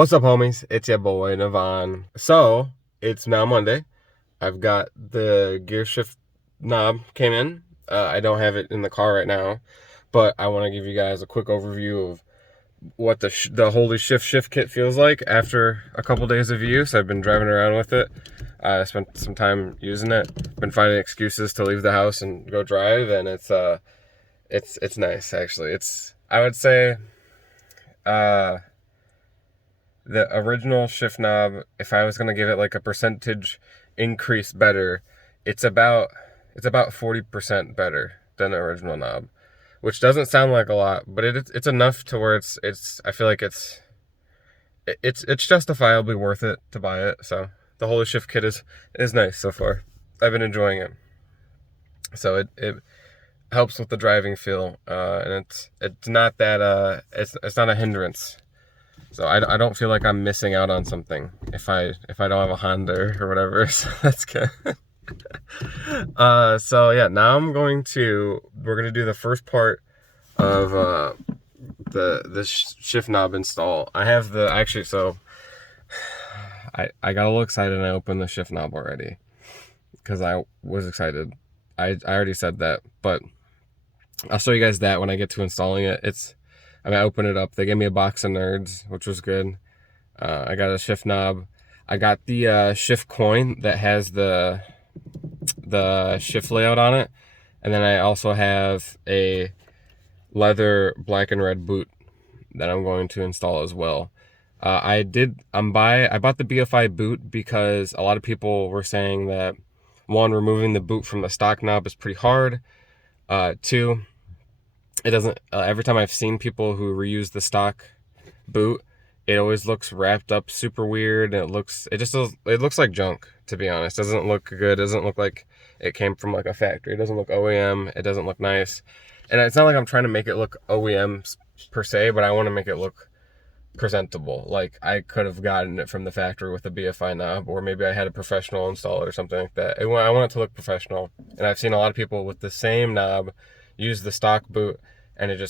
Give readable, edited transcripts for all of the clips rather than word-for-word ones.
What's up, homies? It's your boy, Nevan. So, it's now Monday. I've got the gear shift knob came in. I don't have it in the car right now, but I want to give you guys a quick overview of what the Holy Shift kit feels like after a couple days of use. I've been driving around with it. I spent some time using it. Been finding excuses to leave the house and go drive, and it's nice actually. I would say the original shift knob, if I was gonna give it like a percentage increase better, it's about 40% better than the original knob, which doesn't sound like a lot, but it's enough to where I feel like it's justifiably worth it to buy it. So the Holy Shift kit is nice so far. I've been enjoying it. So it helps with the driving feel, and it's not that it's not a hindrance. So I don't feel like I'm missing out on something if I don't have a Honda or whatever. So that's good. So yeah, now we're gonna do the first part of the shift knob install. I have so I got a little excited and I opened the shift knob already because I was excited. I already said that, but I'll show you guys that when I get to installing it. I opened it up. They gave me a box of nerds, which was good. I got a shift knob. I got the shift coin that has the shift layout on it. And then I also have a leather black and red boot that I'm going to install as well. I bought the BFI boot because a lot of people were saying that, one, removing the boot from the stock knob is pretty hard. Two, it doesn't, every time I've seen people who reuse the stock boot, it always looks wrapped up super weird, and it looks like junk, to be honest. It doesn't look good. It doesn't look like it came from like a factory. It doesn't look OEM. It doesn't look nice. And it's not like I'm trying to make it look OEM per se, but I want to make it look presentable. Like I could have gotten it from the factory with a BFI knob, or maybe I had a professional install it or something like that. I want it to look professional. And I've seen a lot of people with the same knob use the stock boot, and it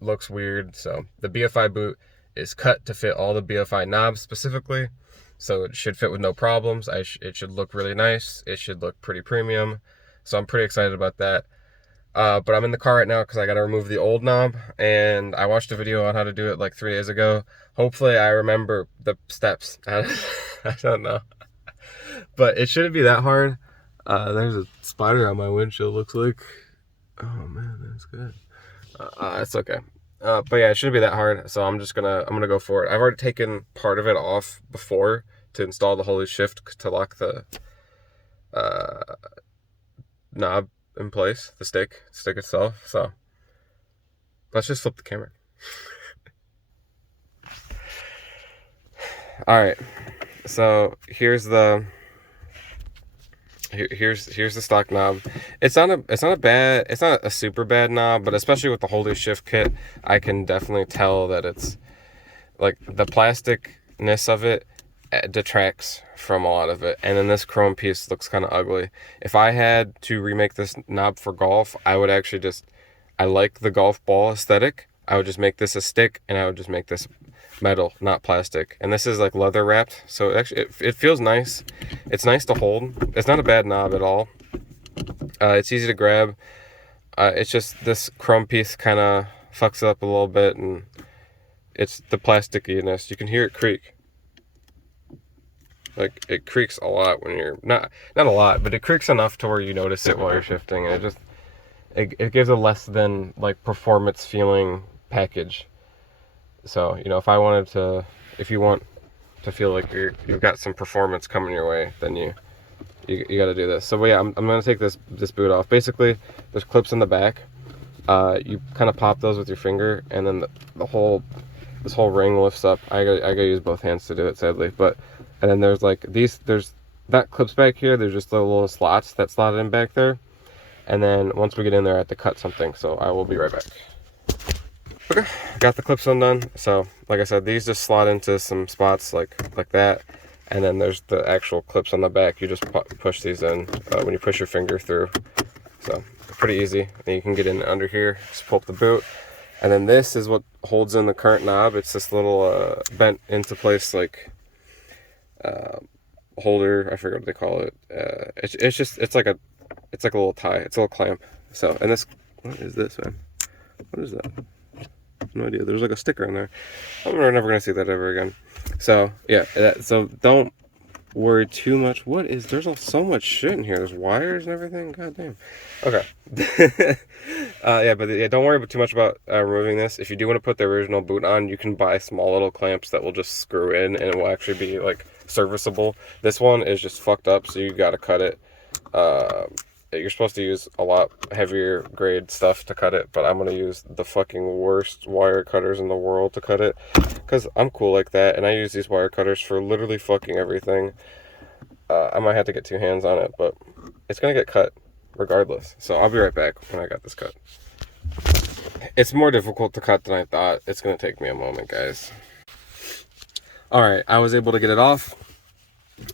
looks weird. So the BFI boot is cut to fit all the BFI knobs specifically, so it should fit with no problems. It should look really nice. It should look pretty premium. So I'm pretty excited about that. But I'm in the car right now because I got to remove the old knob, and I watched a video on how to do it like 3 days ago. Hopefully I remember the steps. I don't know, but it shouldn't be that hard. There's a spider on my windshield, looks like. Oh man, that's good. It's okay. But yeah, it shouldn't be that hard. So I'm gonna go for it. I've already taken part of it off before to install the Holy Shift to lock the knob in place, the stick itself. So let's just flip the camera. All right. So here's the stock knob. It's not a super bad knob, but especially with the Holy Shift kit, I can definitely tell that it's like the plasticness of it detracts from a lot of it. And then this chrome piece looks kind of ugly. If I had to remake this knob for golf, I would actually I like the golf ball aesthetic. I would just make this a stick, and I would just make this metal, not plastic. And this is like leather wrapped, so it feels nice. It's nice to hold. It's not a bad knob at all. It's easy to grab. It's just this chrome piece kind of fucks it up a little bit, and it's the plasticiness. You can hear it creak. Like it creaks a lot when you're not a lot, but it creaks enough to where you notice it while you're shifting, and it gives a less than like performance feeling package. So, you know, if you want to feel like you've got some performance coming your way, then you got to do this. So, yeah, I'm going to take this boot off. Basically, there's clips in the back. You kind of pop those with your finger, and then this whole ring lifts up. I gotta use both hands to do it, sadly. And then there's like there's not clips back here. There's just little slots that slot in back there. And then once we get in there, I have to cut something. So I will be right back. Okay, got the clips undone. So like I said, these just slot into some spots like that, and then there's the actual clips on the back. You just push these in when you push your finger through. So pretty easy. And you can get in under here, just pull up the boot, and then this is what holds in the current knob. It's this little bent into place like holder. I forget what they call it. It's like a little tie. It's a little clamp. So, and this, what is this, man? What is that? No idea. There's like a sticker in there. I'm never gonna see that ever again. So yeah, so don't worry too much. What is? There's so much shit in here. There's wires and everything. God damn. Okay. Yeah, don't worry too much about removing this. If you do want to put the original boot on, you can buy small little clamps that will just screw in, and it will actually be like serviceable. This one is just fucked up, so you gotta cut it. You're supposed to use a lot heavier grade stuff to cut it, but I'm gonna use the fucking worst wire cutters in the world to cut it, because I'm cool like that, and I use these wire cutters for literally fucking everything. I might have to get 2 hands on it, but it's gonna get cut regardless. So I'll be right back when I got this cut. It's more difficult to cut than I thought. It's gonna take me a moment, guys. Alright, I was able to get it off.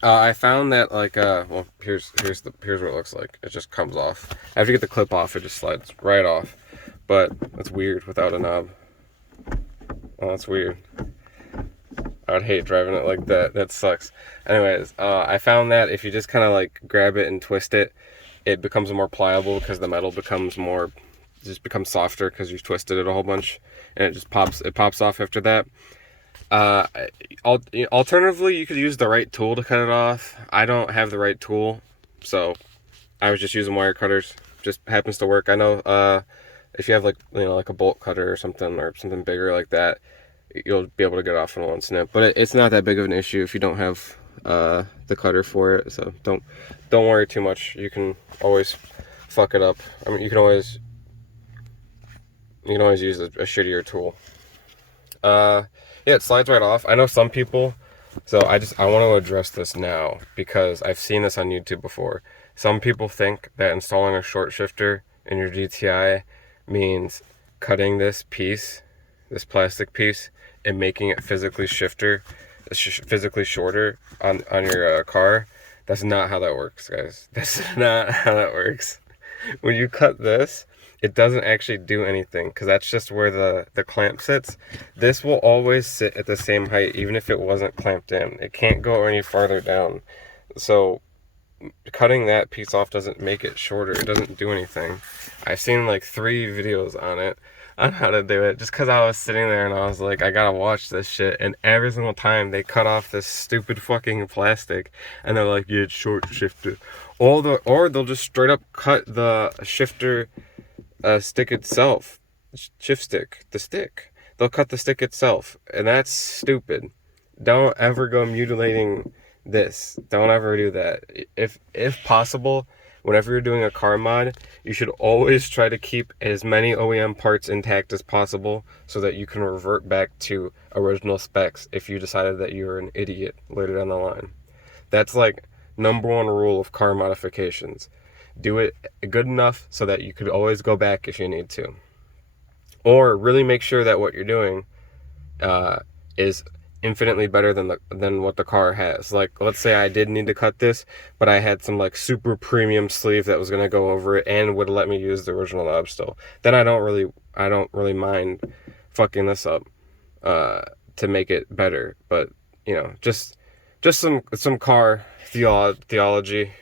I found that like well, here's what it looks like. It just comes off. After you get the clip off, it just slides right off. But that's weird without a knob. Oh, that's weird. I would hate driving it like that. That sucks. Anyways, I found that if you just kind of like grab it and twist it, it becomes more pliable because the metal becomes softer because you've twisted it a whole bunch, and it just pops off after that. Alternatively, you could use the right tool to cut it off. I don't have the right tool, so I was just using wire cutters. Just happens to work. I know if you have like like a bolt cutter or something bigger like that, you'll be able to get it off in one snip. But it's not that big of an issue if you don't have the cutter for it. So don't worry too much. You can always fuck it up. I mean, you can always use a shittier tool. Yeah, it slides right off. I know some people, so I want to address this now because I've seen this on YouTube before. Some people think that installing a short shifter in your GTI means cutting this plastic piece, and making it physically shorter on your car. That's not how that works, guys. That's not how that works. When you cut this, it doesn't actually do anything because that's just where the clamp sits. This will always sit at the same height even if it wasn't clamped in. It can't go any farther down. So cutting that piece off doesn't make it shorter. It doesn't do anything. I've seen like 3 videos on how to do it just because I was sitting there and I was like, I gotta watch this shit, and every single time they cut off this stupid fucking plastic and they're like, yeah, it's short shifter, or they'll just straight up cut the shifter stick itself, the stick. They'll cut the stick itself, and that's stupid. Don't ever go mutilating this. Don't ever do that. If possible, whenever you're doing a car mod, you should always try to keep as many OEM parts intact as possible so that you can revert back to original specs if you decided that you're an idiot later down the line. That's like #1 rule of car modifications. Do it good enough so that you could always go back if you need to. Or really make sure that what you're doing is infinitely better than what the car has. Like, let's say I did need to cut this, but I had some like super premium sleeve that was gonna go over it and would let me use the original knob still. Then I don't really mind fucking this up to make it better. But just some car theology.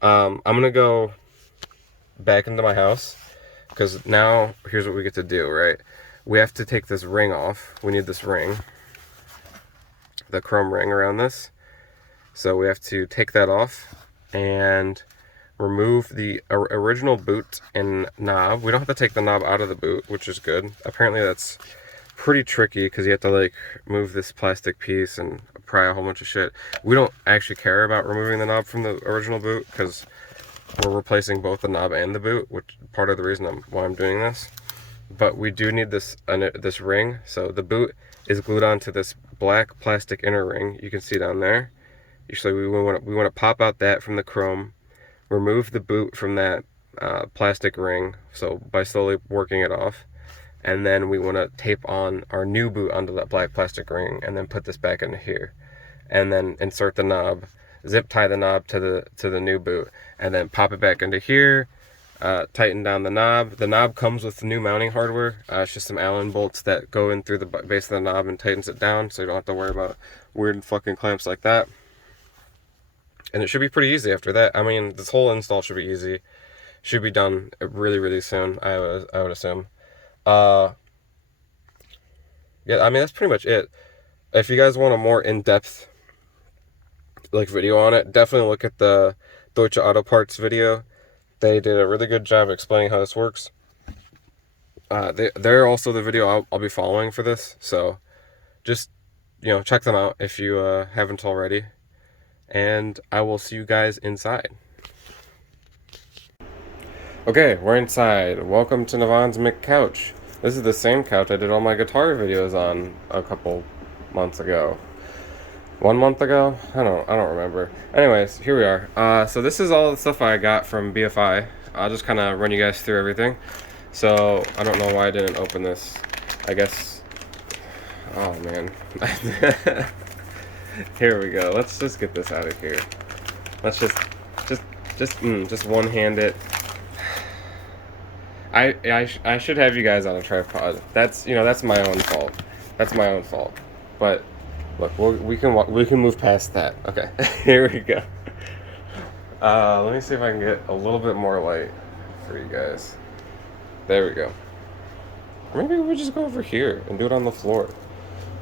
I'm gonna go back into my house because now here's what we get to do, right? We have to take this ring off. We need this ring, the chrome ring around this. So we have to take that off and remove the original boot and knob. We don't have to take the knob out of the boot, which is good. Apparently that's pretty tricky because you have to like move this plastic piece and pry a whole bunch of shit. We don't actually care about removing the knob from the original boot because we're replacing both the knob and the boot, which is part of the reason why I'm doing this. But we do need this ring. So the boot is glued onto this black plastic inner ring. You can see down there. Usually we want to pop out that from the chrome, remove the boot from that plastic ring. So by slowly working it off, and then we want to tape on our new boot onto that black plastic ring, and then put this back into here, and then insert the knob, zip tie the knob to the new boot, and then pop it back into here. tighten down the knob. The knob comes with new mounting hardware. It's just some Allen bolts that go in through the base of the knob and tightens it down, so you don't have to worry about weird fucking clamps like that. And it should be pretty easy after that. I mean, this whole install should be easy. Should be done really, really soon, I would assume. Yeah, I mean, that's pretty much it. If you guys want a more in-depth like video on it, definitely look at the Deutsche Auto Parts video. They did a really good job explaining how this works. They're also the video I'll be following for this, so just, you know, check them out if you haven't already. And I will see you guys inside. Okay, we're inside. Welcome to Nevan's McCouch. This is the same couch I did all my guitar videos on a couple months ago. 1 month ago? I don't remember. Anyways, here we are. So this is all the stuff I got from BFI. I'll just kind of run you guys through everything. So I don't know why I didn't open this. I guess. Oh man. Here we go. Let's just get this out of here. Let's just one-hand it. I should have you guys on a tripod. That's, you know, that's my own fault. That's my own fault. But look, we can move past that. Okay, here we go. Let me see if I can get a little bit more light for you guys. There we go. Maybe we just go over here and do it on the floor.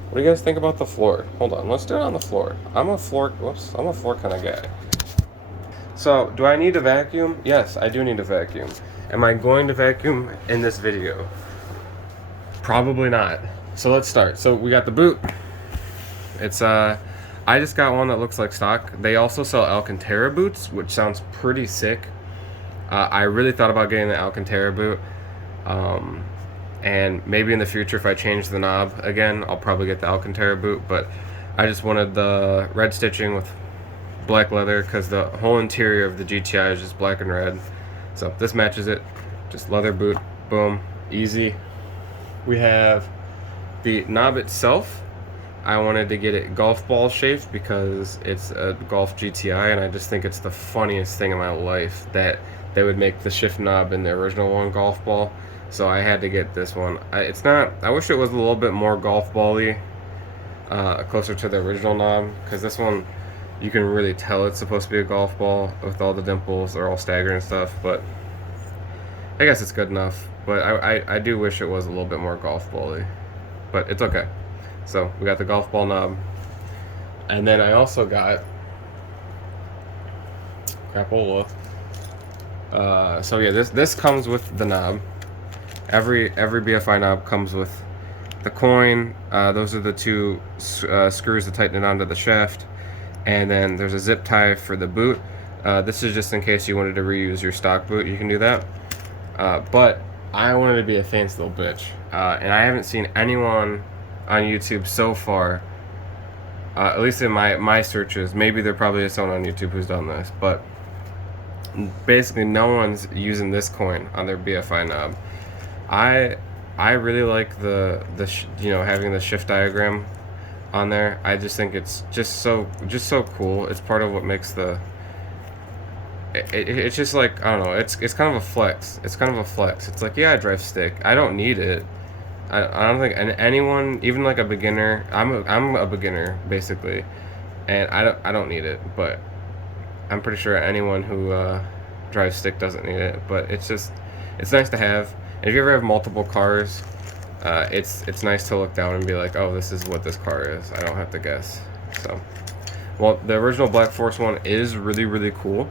What do you guys think about the floor? Hold on, let's do it on the floor. I'm a floor kind of guy. So, do I need a vacuum? Yes, I do need a vacuum. Am I going to vacuum in this video? Probably not. So let's start. So we got the boot. It's I just got one that looks like stock. They also sell Alcantara boots, which sounds pretty sick. I really thought about getting the Alcantara boot. And maybe in the future, if I change the knob again, I'll probably get the Alcantara boot. But I just wanted the red stitching with black leather because the whole interior of the GTI is just black and red. So this matches it. Just leather boot. Boom. Easy. We have the knob itself. I wanted to get it golf ball shaped because it's a Golf GTI, and I just think it's the funniest thing in my life that they would make the shift knob in the original one golf ball. So I had to get this one. It's not. I wish it was a little bit more golf ball-y, closer to the original knob, because this one you can really tell it's supposed to be a golf ball with all the dimples. They're all staggered and stuff, but I guess it's good enough. But I do wish it was a little bit more golf ball-y, but it's okay. So we got the golf ball knob, and then I also got crapola. So yeah, this comes with the knob. Every BFI knob comes with the coin. Those are the two screws to tighten it onto the shaft, and then there's a zip tie for the boot. This is just in case you wanted to reuse your stock boot. You can do that. But I wanted to be a fancy little bitch, and I haven't seen anyone on YouTube so far, at least in my searches. Maybe there probably is someone on YouTube who's done this, but basically no one's using this coin on their BFI knob. I really like the you know, having the shift diagram on there. I just think it's just so cool. It's part of what makes the it's just like, I don't know, it's kind of a flex. It's kind of a flex. It's like, yeah, I drive stick. I don't need it. I don't think anyone, even like a beginner, I'm a beginner basically, and I don't need it, but I'm pretty sure anyone who drives stick doesn't need it. But it's nice to have. And if you ever have multiple cars, it's nice to look down and be like, oh, this is what this car is. I don't have to guess. So, well, the original Black Force one is really cool.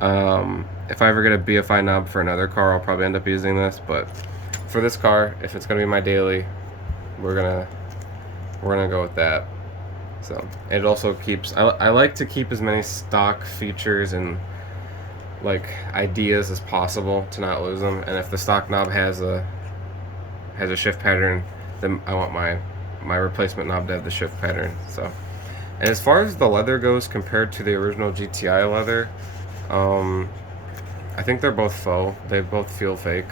If I ever get a BFI knob for another car, I'll probably end up using this, but for this car, if it's gonna be my daily, we're gonna go with that. So it also keeps. I like to keep as many stock features and like ideas as possible to not lose them. And if the stock knob has a shift pattern, then I want my replacement knob to have the shift pattern. So, and as far as the leather goes, compared to the original GTI leather, I think they're both faux. They both feel fake.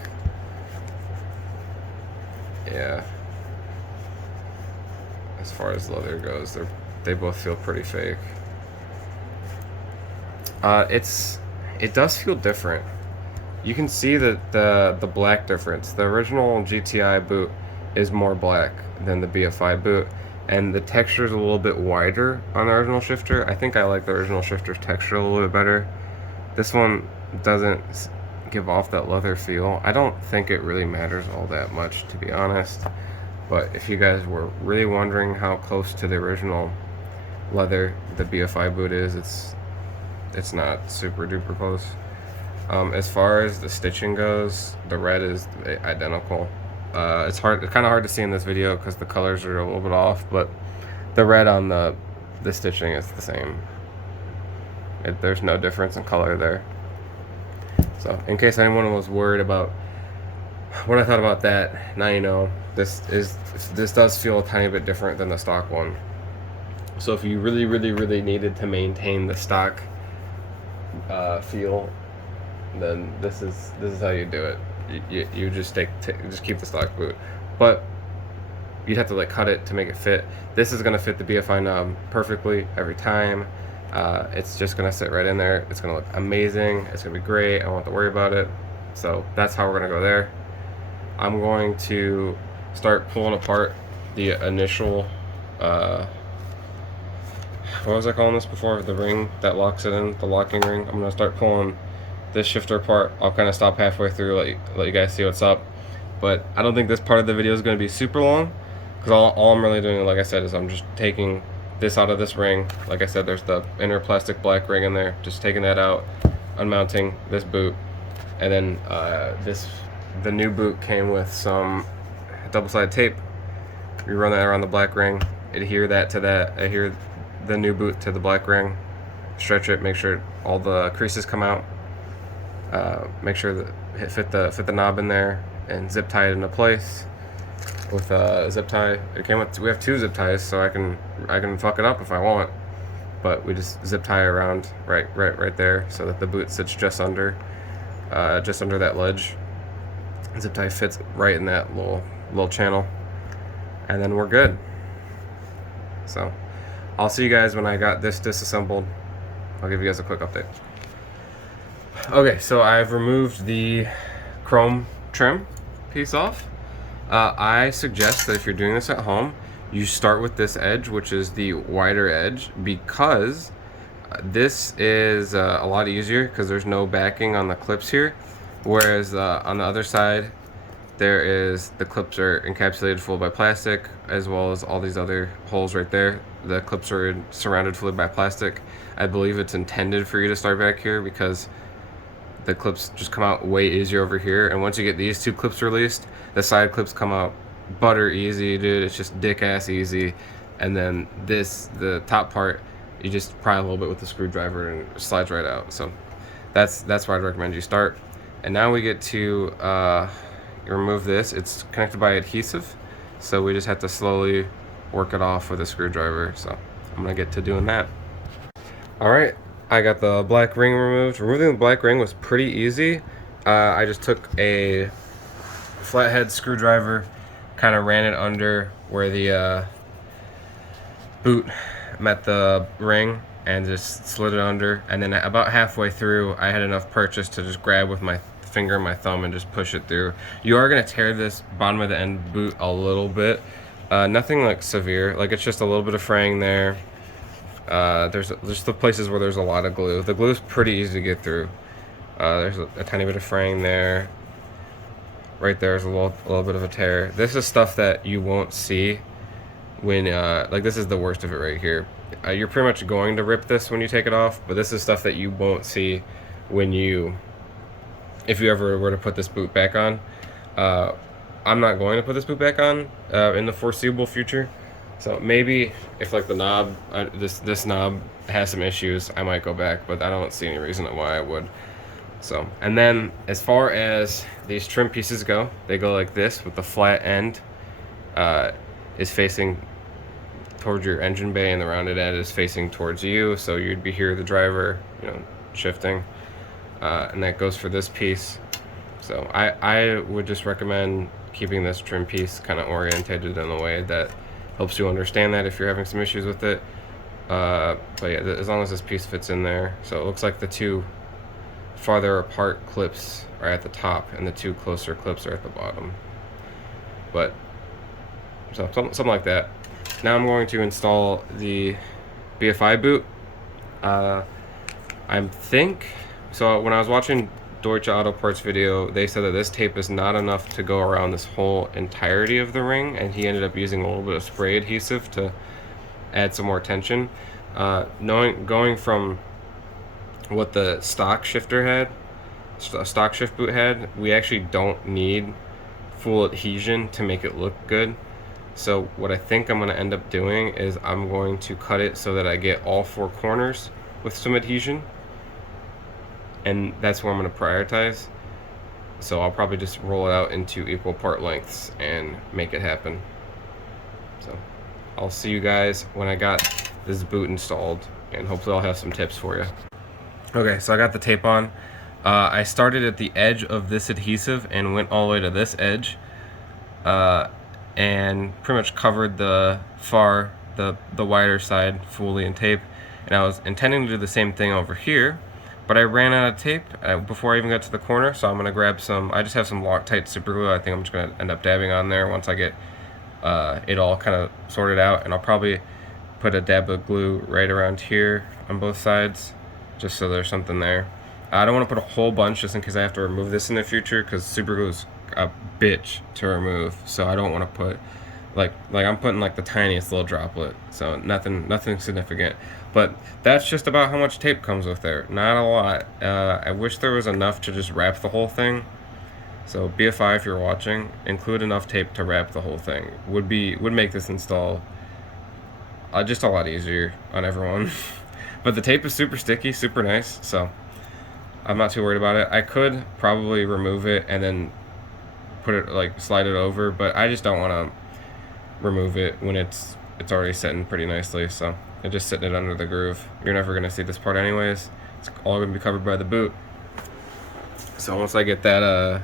Yeah. As far as leather goes, they both feel pretty fake. It does feel different. you can see that the black difference. The original GTI boot is more black than the BFI boot, and the texture is a little bit wider on the original shifter. I think I like the original shifter's texture a little bit better. This one doesn't give off that leather feel. I don't think it really matters all that much, to be honest. But if you guys were really wondering how close to the original leather the BFI boot is, it's not super duper close. As far as the stitching goes, the red is identical. It's kind of hard to see in this video because the colors are a little bit off, but the red on the stitching is the same. There's no difference in color there. So in case anyone was worried about what I thought about that, now you know. This does feel a tiny bit different than the stock one. So if you really needed to maintain the stock feel, then this is how you do it. You just just keep the stock boot, but you'd have to like cut it to make it fit. This is gonna fit the BFI knob perfectly every time. It's just gonna sit right in there. It's gonna look amazing. It's gonna be great. I don't have to worry about it. So that's how we're gonna go there. I'm going to start pulling apart the initial what was I calling this before? The ring that locks it in, the locking ring. I'm gonna start pulling this shifter apart. I'll kind of stop halfway through, let you guys see what's up. But I don't think this part of the video is gonna be super long, because all I'm really doing, like I said, is I'm just taking this out of this ring. Like I said, there's the inner plastic black ring in there. Just taking that out, unmounting this boot, and then the new boot came with some double-sided tape. You run that around the black ring, adhere that to that, adhere the new boot to the black ring, stretch it, make sure all the creases come out, make sure that it fit the knob in there, and zip tie it into place with a zip tie. We have 2 zip ties, so I can fuck it up if I want, but we just zip tie around right there so that the boot sits just under that ledge. Zip tie fits right in that little channel, and then we're good. So I'll see you guys when I got this disassembled. I'll give you guys a quick update. Okay, so I've removed the chrome trim piece off. I suggest that if you're doing this at home, you start with this edge, which is the wider edge, because this is a lot easier because there's no backing on the clips here, whereas on the other side the clips are encapsulated fully by plastic, as well as all these other holes right there. The clips are surrounded fully by plastic. I believe it's intended for you to start back here because the clips just come out way easier over here, and once you get these 2 clips released, the side clips come out butter easy, dude. It's just dick ass easy. And then the top part, you just pry a little bit with the screwdriver and it slides right out. So that's where I'd recommend you start. And now we get to remove this. It's connected by adhesive, so we just have to slowly work it off with a screwdriver. So I'm gonna get to doing that. All right, I got the black ring removed. Removing the black ring was pretty easy. I just took a flathead screwdriver, kind of ran it under where the boot met the ring, and just slid it under. And then about halfway through, I had enough purchase to just grab with my finger and my thumb and just push it through. You are going to tear this bottom of the end boot a little bit. Nothing like severe, like it's just a little bit of fraying there. There's the places where there's a lot of glue. The glue is pretty easy to get through. There's a tiny bit of fraying there. Right there's a little bit of a tear. This is stuff that you won't see when like this is the worst of it right here. You're pretty much going to rip this when you take it off, but this is stuff that you won't see if you ever were to put this boot back on. I'm not going to put this boot back on in the foreseeable future. So maybe if like the knob, this knob has some issues, I might go back, but I don't see any reason why I would. So, and then as far as these trim pieces go, they go like this, with the flat end is facing towards your engine bay, and the rounded end is facing towards you. So you'd be here, the driver, shifting, and that goes for this piece. So I would just recommend keeping this trim piece kind of orientated in a way that helps you understand that if you're having some issues with it. But yeah, as long as this piece fits in there. So it looks like the 2 farther apart clips are at the top and the 2 closer clips are at the bottom. But so something like that. Now I'm going to install the BFI boot. I think so. When I was watching Deutsche Auto Parts video, they said that this tape is not enough to go around this whole entirety of the ring, and he ended up using a little bit of spray adhesive to add some more tension. Going from what the stock shift boot had, we actually don't need full adhesion to make it look good. So what I think I'm going to end up doing is I'm going to cut it so that I get all 4 corners with some adhesion, and that's where I'm going to prioritize. So I'll probably just roll it out into equal part lengths and make it happen. So I'll see you guys when I got this boot installed, and hopefully I'll have some tips for you. Okay, so I got the tape on. I started at the edge of this adhesive and went all the way to this edge, and pretty much covered the wider side fully in tape. And I was intending to do the same thing over here, but I ran out of tape before I even got to the corner, so I'm going to grab some. I just have some Loctite super glue. I think I'm just going to end up dabbing on there once I get it all kind of sorted out, and I'll probably put a dab of glue right around here on both sides, just so there's something there. I don't want to put a whole bunch just in case I have to remove this in the future, because super glue is a bitch to remove, so I don't want to put like I'm putting like the tiniest little droplet, so nothing significant. But that's just about how much tape comes with there. Not a lot. I wish there was enough to just wrap the whole thing. So BFI, if you're watching, include enough tape to wrap the whole thing. Would make this install just a lot easier on everyone. But the tape is super sticky, super nice, so I'm not too worried about it. I could probably remove it and then put it, like, slide it over, but I just don't want to remove it when it's already sitting pretty nicely. So I'm just sitting it under the groove. You're never going to see this part anyways. It's all going to be covered by the boot. So once I get that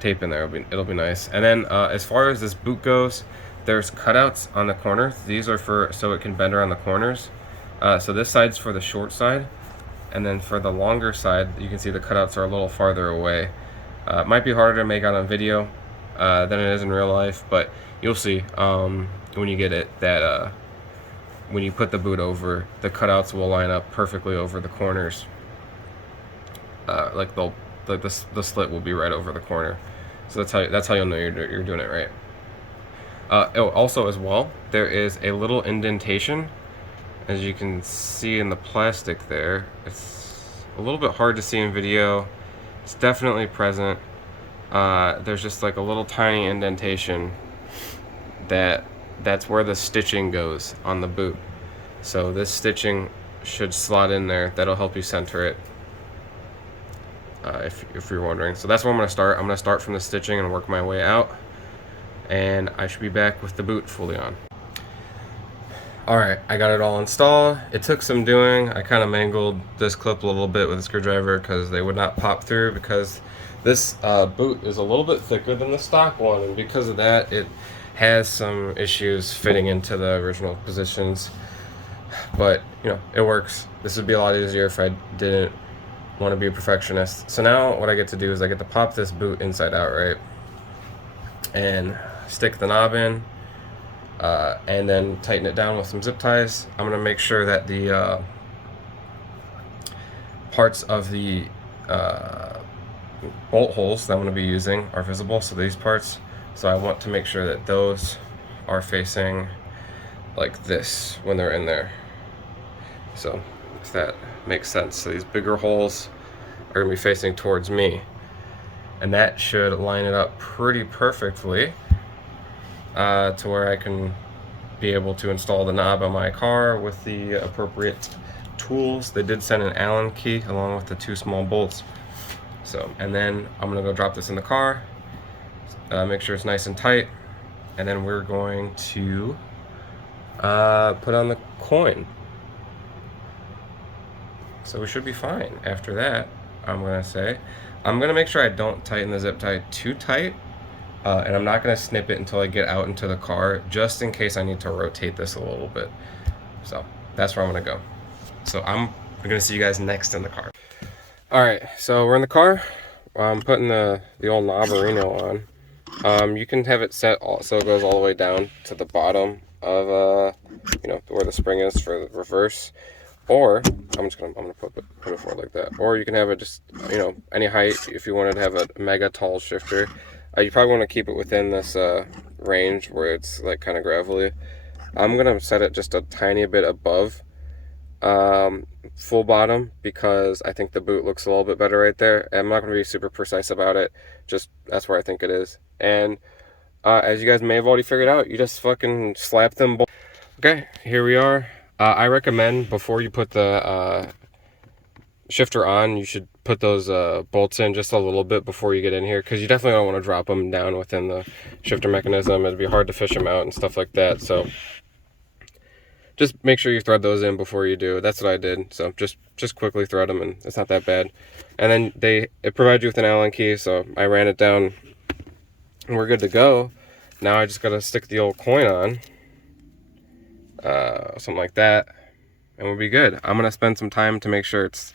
tape in there, it'll be nice. And then as far as this boot goes, there's cutouts on the corners. These are so it can bend around the corners. So this side's for the short side, and then for the longer side, you can see the cutouts are a little farther away. It might be harder to make out on video than it is in real life, but you'll see when you get it that when you put the boot over, the cutouts will line up perfectly over the corners. The slit will be right over the corner. So that's how you'll know you're doing it right. Also as well, there is a little indentation, as you can see in the plastic there. It's a little bit hard to see in video. It's definitely present. There's just like a little tiny indentation that's where the stitching goes on the boot. So this stitching should slot in there. That'll help you center it, if you're wondering. So that's where I'm going to start. I'm going to start from the stitching and work my way out, and I should be back with the boot fully on. Alright, I got it all installed. It took some doing. I kind of mangled this clip a little bit with a screwdriver because they would not pop through, because this boot is a little bit thicker than the stock one, and because of that it has some issues fitting into the original positions. But you know, it works. This would be a lot easier if I didn't want to be a perfectionist. So now what I get to do is I get to pop this boot inside out, right, and stick the knob in, and then tighten it down with some zip ties. I'm going to make sure that the parts of the bolt holes that I'm going to be using are visible, so these parts. So I want to make sure that those are facing like this when they're in there. So if that makes sense. So these bigger holes are going to be facing towards me, and that should line it up pretty perfectly to where I can be able to install the knob on my car with the appropriate tools. They did send an Allen key along with the 2 small bolts. So, and then I'm going to go drop this in the car, make sure it's nice and tight, and then we're going to put on the coin. So we should be fine. After that, I'm going to make sure I don't tighten the zip tie too tight, and I'm not going to snip it until I get out into the car, just in case I need to rotate this a little bit. So that's where I'm going to go. So I'm going to see you guys next in the car. All right, so we're in the car. I'm putting the old knob on. You can have it set so it goes all the way down to the bottom of where the spring is for the reverse. Or I'm gonna put it forward like that. Or you can have it just any height if you wanted to have a mega tall shifter. You probably want to keep it within this range where it's like kind of gravelly. I'm gonna set it just a tiny bit above full bottom because I think the boot looks a little bit better right there. I'm not going to be super precise about it, just that's where I think it is. And as you guys may have already figured out, you just fucking slap them bolts. Okay, here we are. I recommend before you put the shifter on, you should put those bolts in just a little bit before you get in here, because you definitely don't want to drop them down within the shifter mechanism. It'd be hard to fish them out and stuff like that. So just make sure you thread those in before you do. That's what I did. So just quickly thread them, and it's not that bad. And then it provides you with an Allen key, so I ran it down and we're good to go. Now I just gotta stick the old coin on, something like that, and we'll be good. I'm gonna spend some time to make sure it's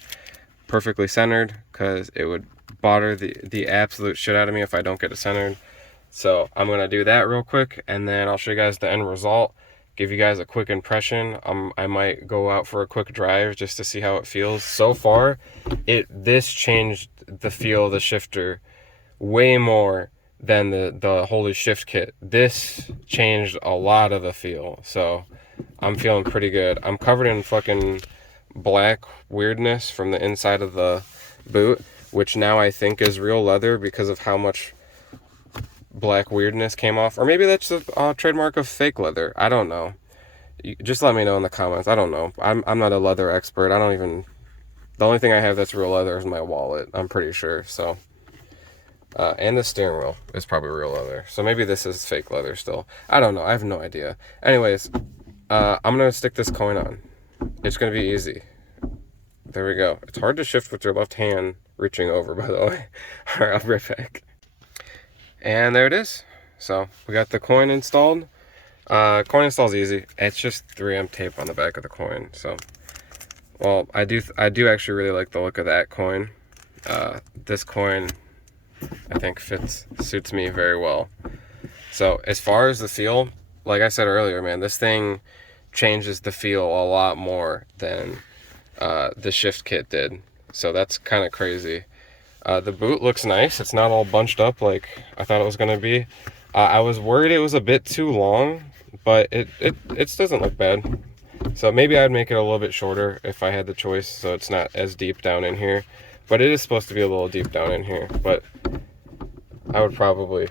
perfectly centered, because it would bother the absolute shit out of me if I don't get it centered. So I'm gonna do that real quick, and then I'll show you guys the end result, give you guys a quick impression. I might go out for a quick drive just to see how it feels. So far, this changed the feel of the shifter way more than the Holy Shift kit. This changed a lot of the feel, so I'm feeling pretty good. I'm covered in fucking black weirdness from the inside of the boot, which now I think is real leather because of how much black weirdness came off. Or maybe that's a trademark of fake leather. I don't know. Just let me know in the comments. I don't know. I'm not a leather expert. The only thing I have that's real leather is my wallet, I'm pretty sure. So and the steering wheel is probably real leather, so maybe this is fake leather still. I don't know. I have no idea. Anyways, I'm gonna stick this coin on. It's gonna be easy. There we go. It's hard to shift with your left hand reaching over, by the way. All right, I'll be right back. And there it is. So we got the coin installed. Coin install is easy. It's just 3M tape on the back of the coin. So, well, I do actually really like the look of that coin. This coin, I think, suits me very well. So as far as the feel, like I said earlier, man, this thing changes the feel a lot more than the shift kit did. So that's kind of crazy. The boot looks nice. It's not all bunched up like I thought it was going to be. I was worried it was a bit too long, but it doesn't look bad. So maybe I'd make it a little bit shorter if I had the choice, so it's not as deep down in here. But it is supposed to be a little deep down in here. But I would probably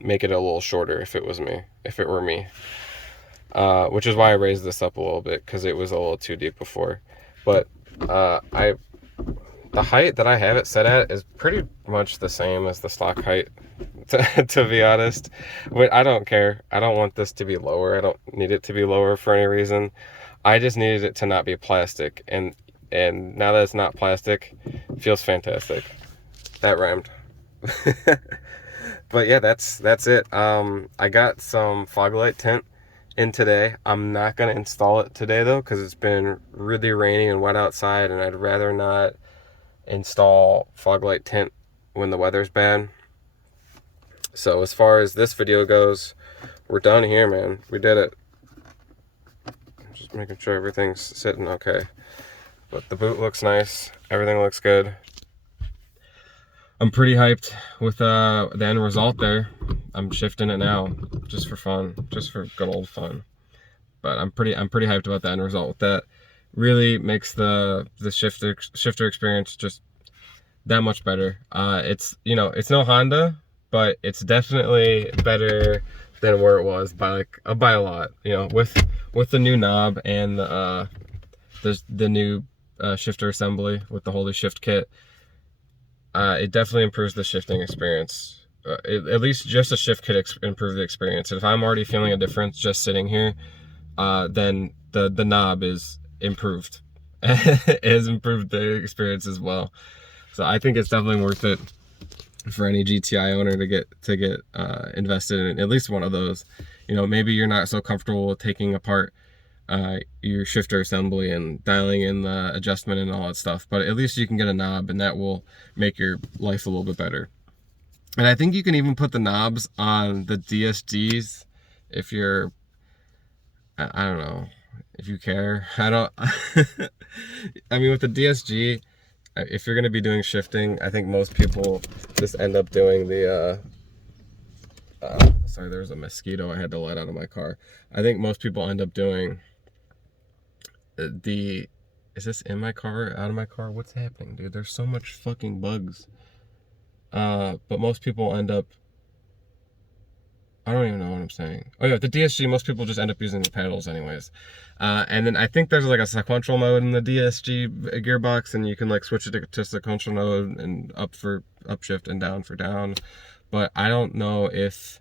make it a little shorter if it were me. Which is why I raised this up a little bit, because it was a little too deep before. But the height that I have it set at is pretty much the same as the stock height, to be honest. But I don't care. I don't want this to be lower. I don't need it to be lower for any reason. I just needed it to not be plastic, and now that it's not plastic, it feels fantastic. That rhymed. But yeah, that's it. I got some fog light tint in today. I'm not gonna install it today though, because it's been really rainy and wet outside, and I'd rather not install fog light tint when the weather's bad. So as far as this video goes, we're done here, man. We did it. Just making sure everything's sitting okay. But the boot looks nice. Everything looks good. I'm pretty hyped with the end result there. I'm shifting it now just for fun, just for good old fun. But I'm pretty hyped about the end result with that. Really makes the shifter experience just that much better. It's no Honda, but it's definitely better than where it was by a lot. With the new knob and the new shifter assembly with the Holy Shift kit. It definitely improves the shifting experience. At least just a shift kit improve the experience. And if I'm already feeling a difference just sitting here, then the knob is improved. It has improved the experience as well. So I think it's definitely worth it for any GTI owner to get invested in at least one of those. Maybe you're not so comfortable with taking apart your shifter assembly and dialing in the adjustment and all that stuff. But at least you can get a knob, and that will make your life a little bit better. And I think you can even put the knobs on the DSGs if you're, I don't know, if you care. I don't, I mean, with the DSG, if you're going to be doing shifting, I think most people just end up doing the, sorry, there's a mosquito I had to let out of my car. I think most people end up doing the, is this in my car, out of my car? What's happening, dude? There's so much fucking bugs. But most people end up, I don't even know what I'm saying. Oh yeah, the DSG, most people just end up using the pedals anyways. And then I think there's like a sequential mode in the DSG gearbox, and you can like switch it to sequential mode and up for upshift and down for down. But I don't know if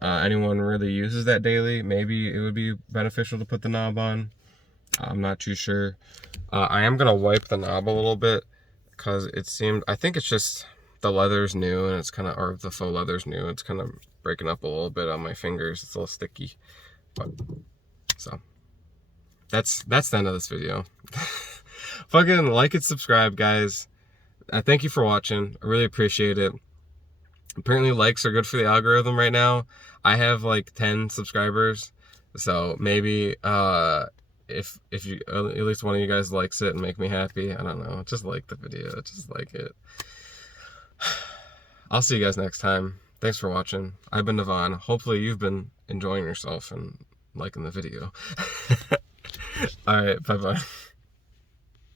anyone really uses that daily. Maybe it would be beneficial to put the knob on. I'm not too sure. I am gonna wipe the knob a little bit because it seemed, I think it's just the leather's new, and it's kind of, or the faux leather's new, it's kind of breaking up a little bit on my fingers. It's a little sticky, but so that's the end of this video. Fucking like and subscribe, guys. Thank you for watching. I really appreciate it. Apparently likes are good for the algorithm right now. I have like 10 subscribers, so maybe if you, at least one of you guys likes it and make me happy. I don't know, just like the video, just like it. I'll see you guys next time. Thanks for watching. I've been Nevan. Hopefully you've been enjoying yourself and liking the video. Alright, bye-bye.